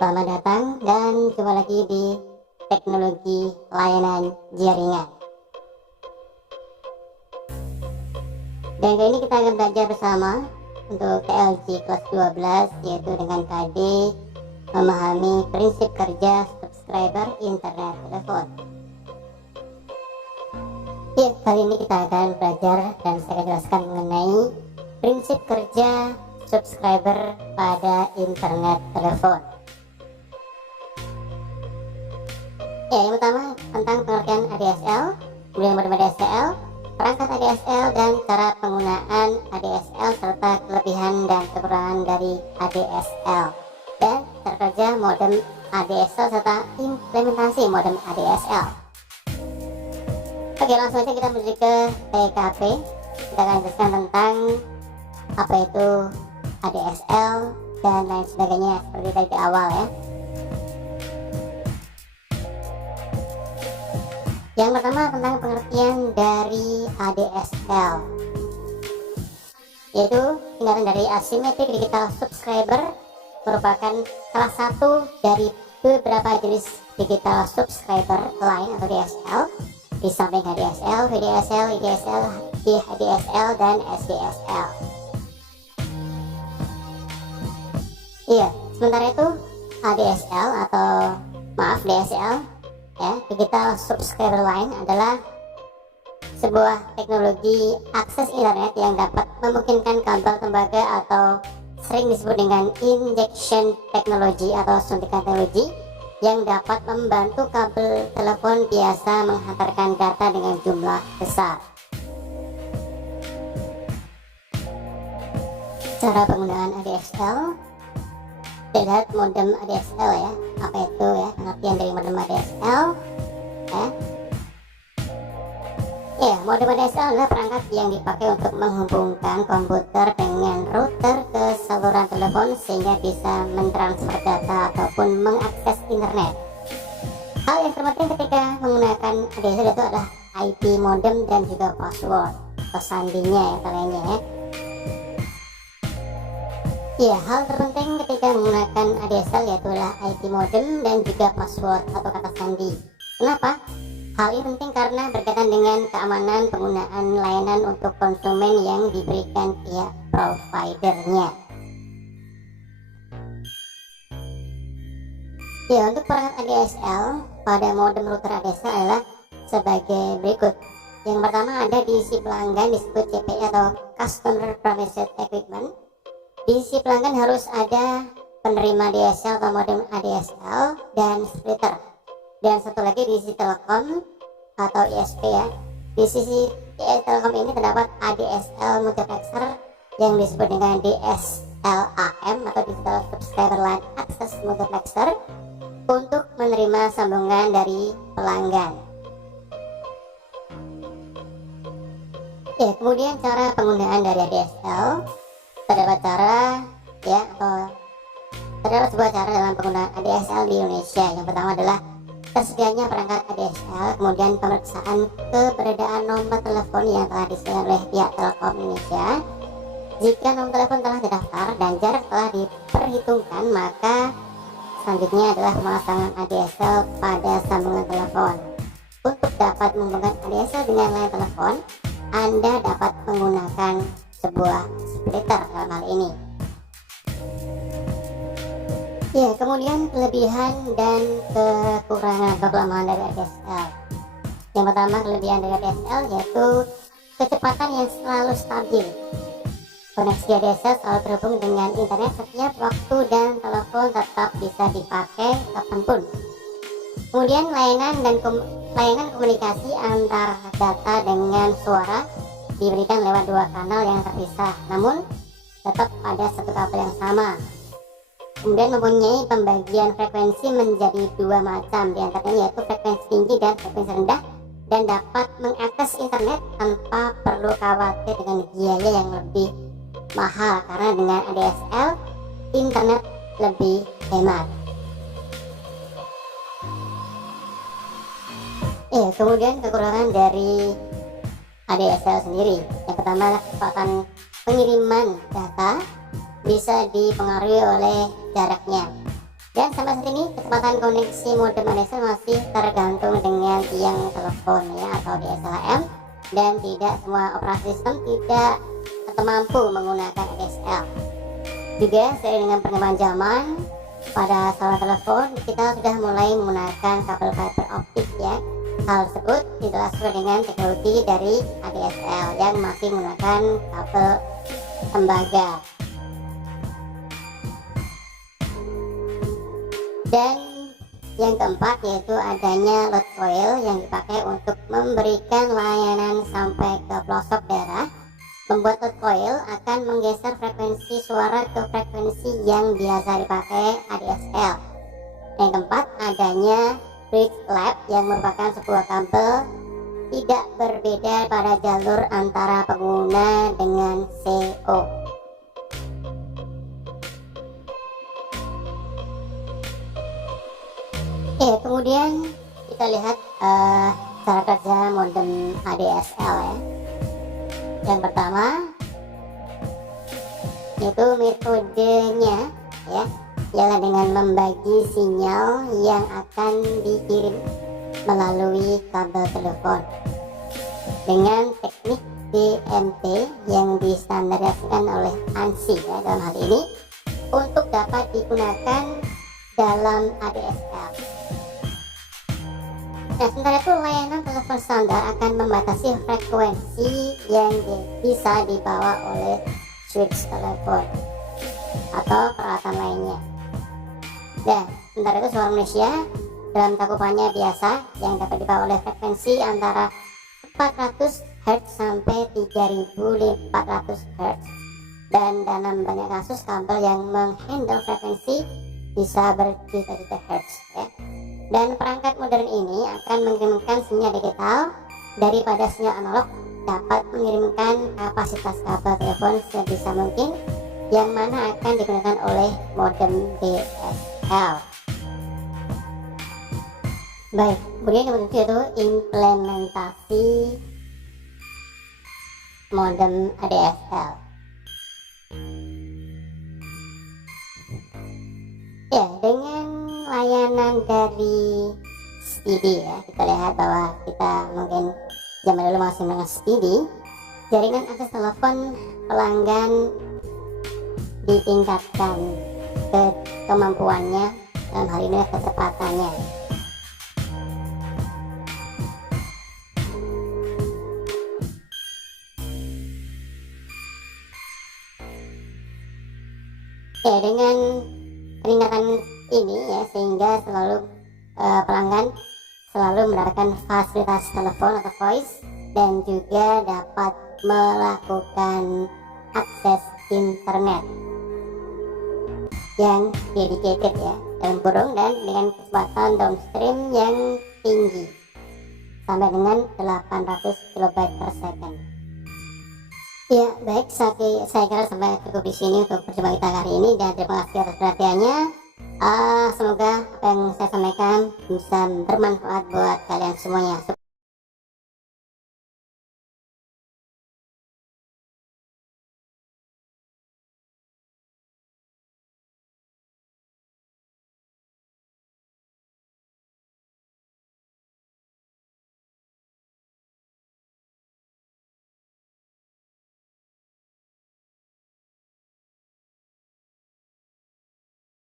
Selamat datang dan jumpa lagi di teknologi layanan jaringan. Dan kali ini kita akan belajar bersama untuk TLG kelas 12, yaitu dengan KD memahami prinsip kerja subscriber internet telepon. Ya, kali ini kita akan belajar dan saya akan jelaskan mengenai prinsip kerja subscriber pada internet telepon. Ya, yang pertama tentang pengertian ADSL, kemudian modem ADSL, perangkat ADSL, dan cara penggunaan ADSL serta kelebihan dan kekurangan dari ADSL, dan cara kerja modem ADSL serta implementasi modem ADSL. Oke, langsung saja kita menuju ke TKP. Kita akan jelaskan tentang apa itu ADSL dan lain sebagainya seperti tadi di awal ya. Yang pertama tentang pengertian dari ADSL, yaitu singkatan dari Asymmetric Digital Subscriber, merupakan salah satu dari beberapa jenis digital subscriber line atau DSL, di samping HDSL, VDSL, IDSL, VHDSL, dan SDSL. Iya, sementara itu ADSL atau DSL ya, digital subscriber line, adalah sebuah teknologi akses internet yang dapat memungkinkan kabel tembaga atau sering disebut dengan injection technology atau suntikan teknologi, yang dapat membantu kabel telepon biasa menghantarkan data dengan jumlah besar. Cara penggunaan ADSL, lihat modem ADSL ya, apa itu ya, pengertian dari modem ADSL ya. Modem ADSL adalah perangkat yang dipakai untuk menghubungkan komputer dengan router ke saluran telepon sehingga bisa mentransfer data ataupun mengakses internet. Hal yang terpenting ketika menggunakan ADSL itu adalah IP modem dan juga password atau sandinya ya kaliannya ya. Ya, hal terpenting ketika menggunakan ADSL yaitu adalah IP modem dan juga password atau kata sandi. Kenapa? Hal ini penting karena berkaitan dengan keamanan penggunaan layanan untuk konsumen yang diberikan pihak providernya. Ya, untuk perangkat ADSL pada modem router ADSL adalah sebagai berikut. Yang pertama ada di sisi pelanggan disebut CPE atau Customer Premises Equipment. Di sisi pelanggan harus ada penerima DSL atau modem ADSL dan splitter. Dan satu lagi di sisi Telkom atau ISP ya. Di sisi Telkom ini terdapat ADSL multiplexer yang disebut dengan DSLAM atau Digital Subscriber Line Access Multiplexer untuk menerima sambungan dari pelanggan. Ya, kemudian cara penggunaan dari ADSL, terdapat cara ya, atau terdapat sebuah cara dalam penggunaan ADSL di Indonesia. Yang pertama adalah tersedianya perangkat ADSL, kemudian pemeriksaan keberadaan nomor telepon yang telah disediakan oleh pihak Telkom Indonesia. Jika nomor telepon telah terdaftar dan jarak telah diperhitungkan, maka selanjutnya adalah pemasangan ADSL pada sambungan telepon. Untuk dapat menghubungkan ADSL dengan line telepon, Anda dapat menggunakan sebuah splitter dalam hal ini. Ya, kemudian kelebihan dan kekurangan atau kelemahan dari ADSL. Yang pertama, kelebihan dari ADSL yaitu kecepatan yang selalu stabil. Koneksi ADSL selalu terhubung dengan internet setiap waktu dan telepon tetap bisa dipakai kapanpun. Kemudian layanan komunikasi antar data dengan suara diberikan lewat dua kanal yang terpisah, namun tetap pada satu kabel yang sama. Kemudian mempunyai pembagian frekuensi menjadi dua macam, diantaranya yaitu frekuensi tinggi dan frekuensi rendah, dan dapat mengakses internet tanpa perlu khawatir dengan biaya yang lebih mahal karena dengan ADSL internet lebih hemat. Kemudian kekurangan dari ADSL sendiri, yang pertama adalah kecepatan pengiriman data bisa dipengaruhi oleh jaraknya. Dan sampai saat ini kecepatan koneksi modem ADSL masih tergantung dengan tiang telepon ya, atau DSLM, dan tidak semua operasi sistem tidak atau mampu menggunakan ADSL. Juga seiring dengan perkembangan zaman, pada saluran telepon kita sudah mulai menggunakan kabel fiber optik ya. Hal tersebut tidak sesuai dengan teknologi dari ADSL yang masih menggunakan kabel tembaga. Dan yang keempat yaitu adanya load coil yang dipakai untuk memberikan layanan sampai ke pelosok daerah. Membuat load coil akan menggeser frekuensi suara ke frekuensi yang biasa dipakai ADSL. Yang keempat adanya bridge lab yang merupakan sebuah kabel tidak berbeda pada jalur antara pengguna dengan CO. Kemudian kita lihat cara kerja modem ADSL ya. Yang pertama yaitu metodenya ya, ialah dengan membagi sinyal yang akan dikirim melalui kabel telepon dengan teknik DMT yang distandarisasikan oleh ANSI ya, dalam hal ini untuk dapat digunakan dalam ADSL. Nah, sementara itu layanan telepon standar akan membatasi frekuensi yang bisa dibawa oleh switch telepon atau peralatan lainnya. Dan sementara itu suara Malaysia dalam cakupannya biasa yang dapat dibawa oleh frekuensi antara 400 Hz sampai 3400 Hz. Dan dalam banyak kasus kabel yang menghandle frekuensi bisa berjuta-juta Hz ya. Dan perangkat modern ini akan mengirimkan sinyal digital daripada sinyal analog, dapat mengirimkan kapasitas kabel telepon sebisa mungkin yang mana akan digunakan oleh modem DSL. Baik, kemudian yang berikutnya itu implementasi modem ADSL. Ya, dengan layanan dari Speedy ya, kita lihat bahwa kita mungkin zaman dulu masih menggunakan Speedy. Jaringan akses telepon pelanggan ditingkatkan ke kemampuannya, dalam hal ini kecepatannya. Ya, dengan peningkatan ini ya, sehingga selalu pelanggan selalu mendapatkan fasilitas telepon atau voice, dan juga dapat melakukan akses internet yang dedicated ya, dalam kurung, dan dengan kecepatan downstream yang tinggi sampai dengan 800 KB per second. Ya baik, saya kira sampai cukup di sini untuk perjumpaan kita kali ini, dan terima kasih atas perhatiannya. Semoga apa yang saya sampaikan bisa bermanfaat buat kalian semuanya.